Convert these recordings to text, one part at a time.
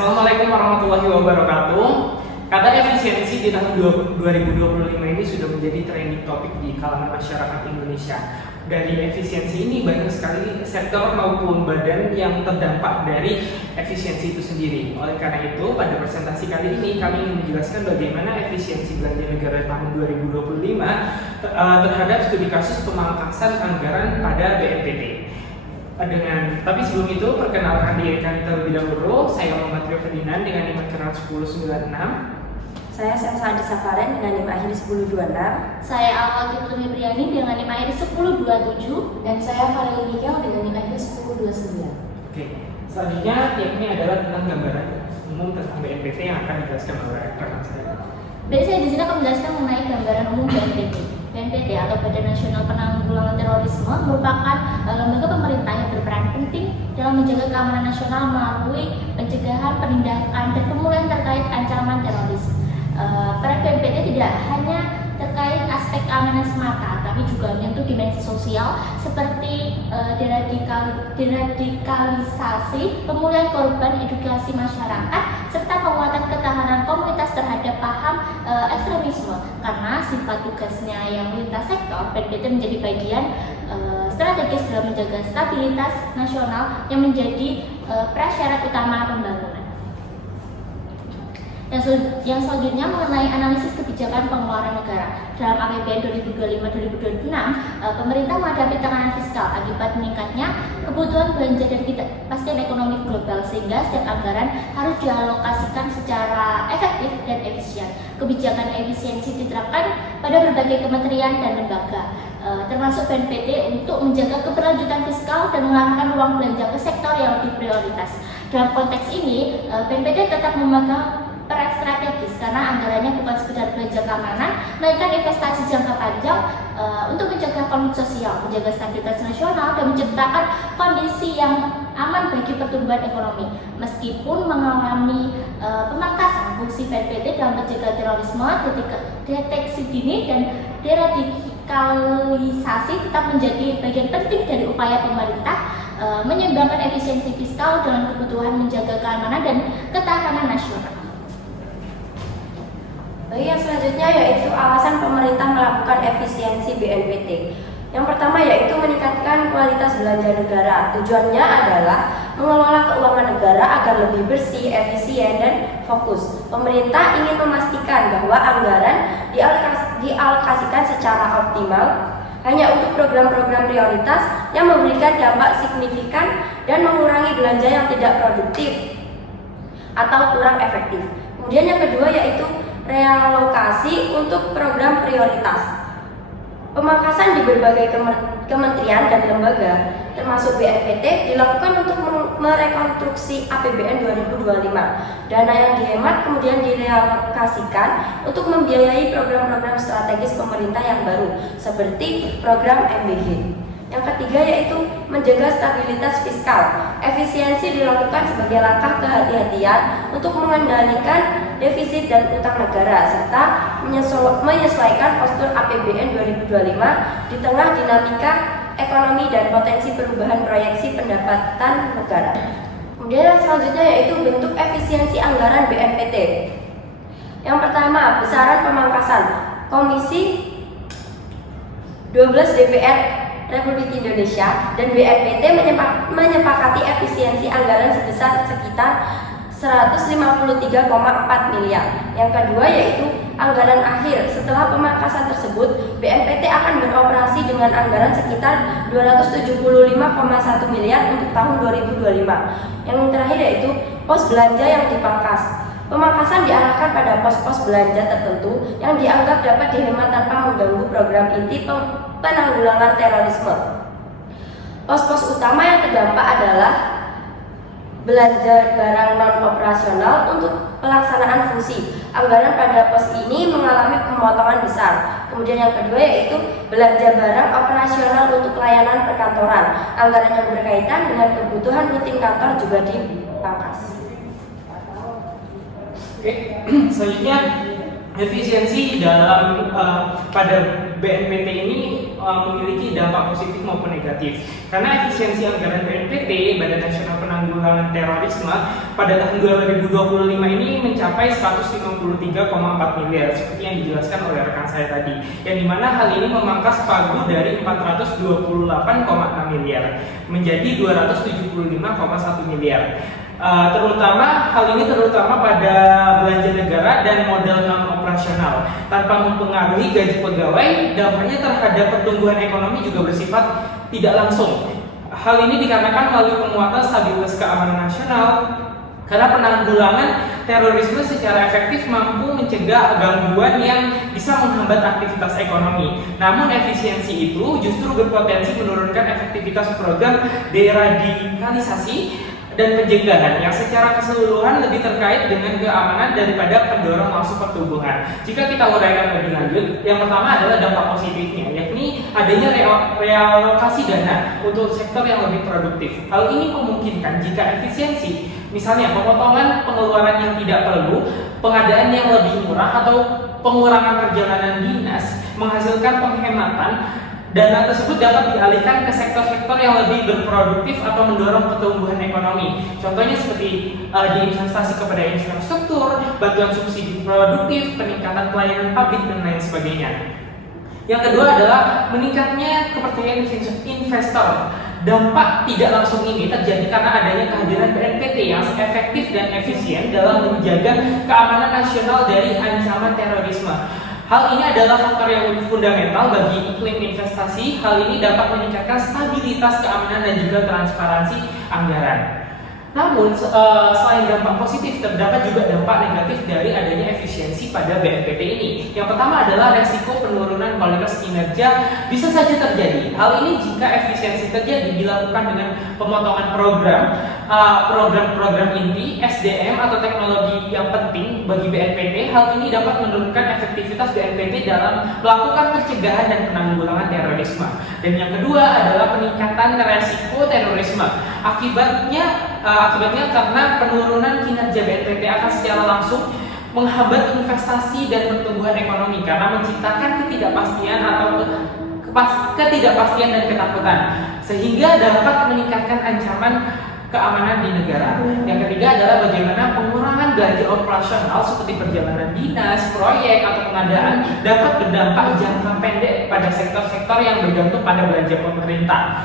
Assalamualaikum warahmatullahi wabarakatuh. Kata efisiensi di tahun 2025 ini sudah menjadi trending topik di kalangan masyarakat Indonesia. Dari efisiensi ini banyak sekali sektor maupun badan yang terdampak dari efisiensi itu sendiri. Oleh karena itu, pada presentasi kali ini kami ingin menjelaskan bagaimana efisiensi belanja negara tahun 2025 terhadap studi kasus pemangkasan anggaran pada BNPT. Tapi sebelum itu, perkenalkan diri kami terlebih dahulu. Saya Muhammad Rio Ferdinand dengan NIM akhiran 1096. Saya Sensadi Safaren dengan NIM akhir 1026. Saya Alwati Putri Priani dengan NIM akhir 1027. Dan saya Farel Mikel dengan NIM akhir 1029. Oke, selanjutnya ini adalah tentang gambaran umum tentang BNPT yang akan dijelaskan oleh rekan saya. Baik, saya di sini akan menjelaskan mengenai gambaran umum BNPT. BNPT atau Badan Nasional Penanggulangan Terorisme merupakan lembaga pemerintah yang berperan penting dalam menjaga keamanan nasional melalui pencegahan, penindakan, dan pemulihan terkait ancaman teroris. Peran BNPT tidak hanya terkait aspek keamanan semata, tapi juga menyentuh dimensi sosial seperti deradikalisasi, pemulihan korban, edukasi masyarakat, serta penguatan ketahanan komunitas terhadap paham ekstremisme. Karena sifat tugasnya yang lintas sektor, BNPT menjadi bagian strategis dalam menjaga stabilitas nasional yang menjadi prasyarat utama pembangunan. Yang selanjutnya mengenai analisis kebijakan pengeluaran negara. Dalam APBN 2025-2026, pemerintah menghadapi tekanan fiskal akibat meningkatnya kebutuhan belanja dan kepastian ekonomi global, sehingga setiap anggaran harus dialokasikan secara efektif dan efisien. Kebijakan efisiensi diterapkan pada berbagai kementerian dan lembaga, termasuk BNPT, untuk menjaga keberlanjutan fiskal dan mengarahkan ruang belanja ke sektor yang lebih prioritas. Dalam konteks ini, BNPT tetap memegang peran strategis karena anggarannya bukan sekedar belanja keamanan, melainkan investasi jangka panjang untuk mencegah konflik sosial, menjaga stabilitas nasional, dan menciptakan kondisi yang aman bagi pertumbuhan ekonomi. Meskipun mengalami pemangkasan fungsi BNPT dalam mencegah terorisme, deteksi dini, dan deradikalisasi tetap menjadi bagian penting dari upaya pemerintah menyeimbangkan efisiensi fiskal dengan kebutuhan menjaga keamanan dan ketahanan nasional. Baik, yang selanjutnya yaitu alasan pemerintah melakukan efisiensi BNPT. Yang pertama yaitu meningkatkan kualitas belanja negara. Tujuannya adalah mengelola keuangan negara agar lebih bersih, efisien, dan fokus. Pemerintah ingin memastikan bahwa anggaran dialokasikan secara optimal hanya untuk program-program prioritas yang memberikan dampak signifikan dan mengurangi belanja yang tidak produktif atau kurang efektif. Kemudian yang kedua yaitu realokasi untuk program prioritas. Pemangkasan di berbagai kementerian dan lembaga, termasuk BNPT, dilakukan untuk merekonstruksi APBN 2025. Dana yang dihemat kemudian direalokasikan untuk membiayai program-program strategis pemerintah yang baru, seperti program MBG. Yang ketiga yaitu menjaga stabilitas fiskal. Efisiensi dilakukan sebagai langkah kehati-hatian untuk mengendalikan defisit dan utang negara, serta menyesuaikan postur APBN 2025 di tengah dinamika ekonomi dan potensi perubahan proyeksi pendapatan negara. Kemudian yang selanjutnya yaitu bentuk efisiensi anggaran BNPT. Yang pertama, besaran pemangkasan. Komisi 12 DPR Republik Indonesia dan BNPT menyepakati efisiensi anggaran sebesar sekitar 153,4 miliar. Yang kedua yaitu anggaran akhir. Setelah pemangkasan tersebut, BNPT akan beroperasi dengan anggaran sekitar 275,1 miliar untuk tahun 2025. Yang terakhir yaitu pos belanja yang dipangkas. Pemangkasan diarahkan pada pos-pos belanja tertentu yang dianggap dapat dihemat tanpa mengganggu program inti penanggulangan terorisme. Pos-pos utama yang terdampak adalah belanja barang non-operasional untuk pelaksanaan fungsi. Anggaran pada pos ini mengalami pemotongan besar. Kemudian yang kedua yaitu belanja barang operasional untuk pelayanan perkantoran. Anggaran yang berkaitan dengan kebutuhan rutin kantor juga dipangkas. Oke, selanjutnya efisiensi dalam pada BNPT ini memiliki dampak positif maupun negatif. Karena efisiensi anggaran BNPT, Badan Nasional Penanggulangan Terorisme, pada tahun 2025 ini mencapai 153,4 miliar seperti yang dijelaskan oleh rekan saya tadi, yang dimana hal ini memangkas pagu dari 428,6 miliar menjadi 275,1 miliar. Hal ini terutama pada belanja negara dan modal non operasional. Tanpa mempengaruhi gaji pegawai, dampaknya terhadap pertumbuhan ekonomi juga bersifat tidak langsung. Hal ini dikarenakan melalui penguatan stabilitas keamanan nasional, karena penanggulangan terorisme secara efektif mampu mencegah gangguan yang bisa menghambat aktivitas ekonomi. Namun efisiensi itu justru berpotensi menurunkan efektivitas program deradikalisasi dan pencegahan yang secara keseluruhan lebih terkait dengan keamanan daripada pendorong langsung pertumbuhan. Jika kita uraikan lebih lanjut, yang pertama adalah dampak positifnya, yakni adanya realokasi dana untuk sektor yang lebih produktif. Hal ini memungkinkan jika efisiensi, misalnya pemotongan pengeluaran yang tidak perlu, pengadaan yang lebih murah, atau pengurangan perjalanan dinas menghasilkan penghematan. Dana tersebut dapat dialihkan ke sektor-sektor yang lebih berproduktif atau mendorong pertumbuhan ekonomi. Contohnya seperti diinvestasi kepada infrastruktur, bantuan subsidi produktif, peningkatan pelayanan publik, dan lain sebagainya. Yang kedua adalah meningkatnya kepercayaan investor. Dampak tidak langsung ini terjadi karena adanya kehadiran BNPT yang efektif dan efisien dalam menjaga keamanan nasional dari ancaman terorisme. Hal ini adalah faktor yang fundamental bagi iklim investasi. Hal ini dapat meningkatkan stabilitas keamanan dan juga transparansi anggaran. Namun, selain dampak positif, terdapat juga dampak negatif dari adanya efisiensi pada BNPT ini. Yang pertama adalah resiko penurunan kualitas kinerja bisa saja terjadi. Hal ini jika efisiensi terjadi dilakukan dengan pemotongan program inti, SDM atau teknologi yang penting bagi BNPT. Hal ini dapat menurunkan efektivitas BNPT dalam melakukan pencegahan dan penanggulangan terorisme. Dan yang kedua adalah peningkatan resiko terorisme. Akibatnya karena penurunan kinerja BNPT akan secara langsung menghambat investasi dan pertumbuhan ekonomi karena menciptakan ketidakpastian dan ketakutan, sehingga dapat meningkatkan ancaman keamanan di negara. Yang ketiga adalah bagaimana pengurangan belanja operasional seperti perjalanan dinas, proyek, atau pengadaan dapat berdampak jangka pendek pada sektor-sektor yang bergantung pada belanja pemerintah.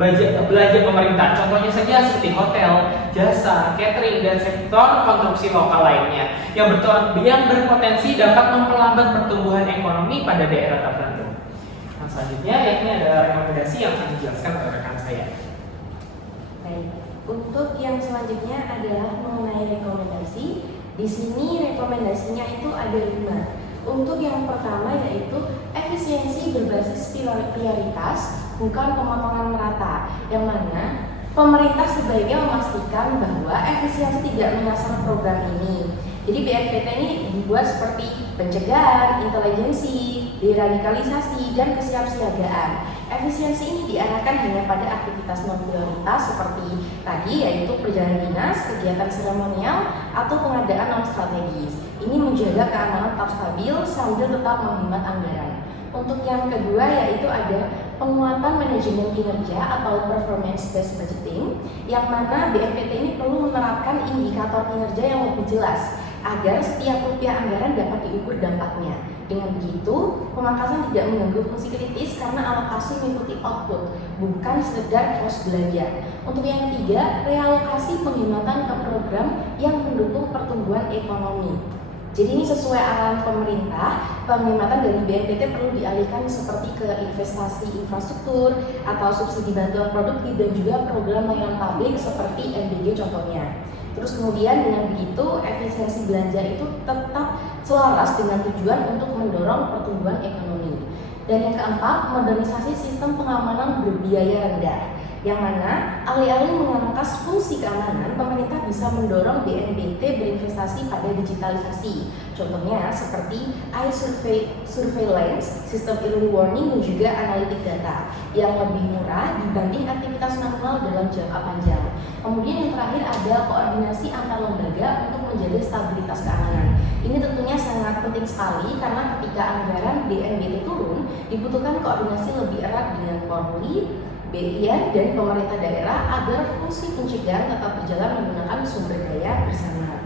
Contohnya saja seperti hotel, jasa, catering, dan sektor konstruksi lokal lainnya yang berpotensi dapat memperlambat pertumbuhan ekonomi pada daerah tertentu. Nah, selanjutnya yakni ada rekomendasi yang akan dijelaskan oleh rekan saya. Baik, untuk yang selanjutnya adalah mengenai rekomendasi. Di sini rekomendasinya itu ada 5. Untuk yang pertama yaitu efisiensi berbasis prioritas, bukan pemotongan merata, yang mana pemerintah sebaiknya memastikan bahwa efisiensi tidak menyasar program ini. Jadi BNPT ini dibuat seperti pencegahan, intelijensi, deradikalisasi, dan kesiapsiagaan. Efisiensi ini diarahkan hanya pada aktivitas non prioritas seperti tadi, yaitu perjalanan dinas, kegiatan seremonial, atau pengadaan non strategis. Ini menjaga keamanan tetap stabil sambil tetap menghemat anggaran. Untuk yang kedua yaitu ada penguatan manajemen kinerja atau performance based budgeting, yang mana BNPT ini perlu menerapkan indikator kinerja yang lebih jelas agar setiap rupiah anggaran dapat diukur dampaknya. Dengan begitu, pemangkasan tidak mengganggu fungsi kritis karena alokasi mengikuti output, bukan sekedar pos belanja. Untuk yang ketiga, realokasi penghematan ke program yang mendukung pertumbuhan ekonomi. Jadi ini sesuai arahan pemerintah, penghematan dari BNPT perlu dialihkan seperti ke investasi infrastruktur atau subsidi bantuan produktif dan juga program layanan publik seperti MBG contohnya. Terus kemudian dengan begitu efisiensi belanja itu tetap selaras dengan tujuan untuk mendorong pertumbuhan ekonomi. Dan yang keempat, modernisasi sistem pengamanan berbiaya rendah, yang mana alih-alih memangkas fungsi keamanan, pemerintah bisa mendorong BNPT berinvestasi pada digitalisasi. Contohnya seperti surveillance, sistem early warning, dan juga analitik data yang lebih murah dibanding aktivitas manual dalam jangka panjang. Kemudian yang terakhir ada koordinasi antar lembaga untuk menjaga stabilitas keamanan. Ini tentunya sangat sangat penting sekali karena ketika anggaran BNPT turun, dibutuhkan koordinasi lebih erat dengan Polri, BIN, dan pemerintah daerah agar fungsi pencegahan tetap berjalan menggunakan sumber daya bersama.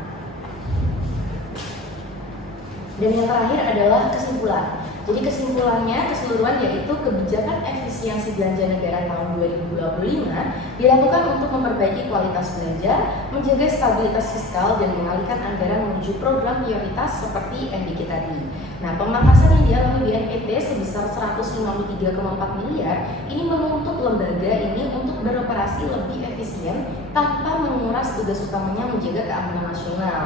Dan yang terakhir adalah kesimpulan. Jadi kesimpulannya keseluruhan yaitu kebijakan efisiensi belanja negara tahun 2025 dilakukan untuk memperbaiki kualitas belanja, menjaga stabilitas fiskal, dan mengalihkan anggaran menuju program prioritas seperti MDG tadi. Nah, pemangkasan yang dialami BNPT sebesar 153,4 miliar ini menuntut lembaga ini untuk beroperasi lebih efisien tanpa menguras tugas utamanya menjaga keamanan nasional.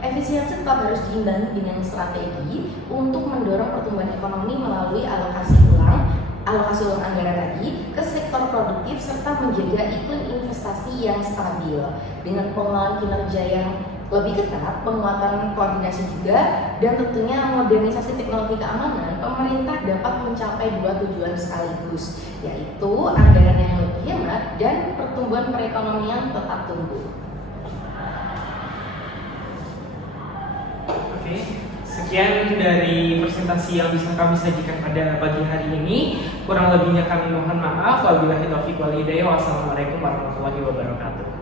Efisiensi tetap harus diimbangi dengan strategi untuk mendorong pertumbuhan ekonomi melalui alokasi ulang anggaran tadi ke sektor produktif serta menjaga iklim investasi yang stabil dengan pengelolaan kinerja yang lebih ketat, penguatan koordinasi juga, dan tentunya modernisasi teknologi keamanan. Pemerintah dapat mencapai dua tujuan sekaligus, yaitu anggaran yang lebih hemat dan pertumbuhan perekonomian tetap tumbuh. Oke, sekian dari presentasi yang bisa kami sajikan pada pagi hari ini. Kurang lebihnya kami mohon maaf. Wabillahi taufiq wal hidayah. Wassalamualaikum warahmatullahi wabarakatuh.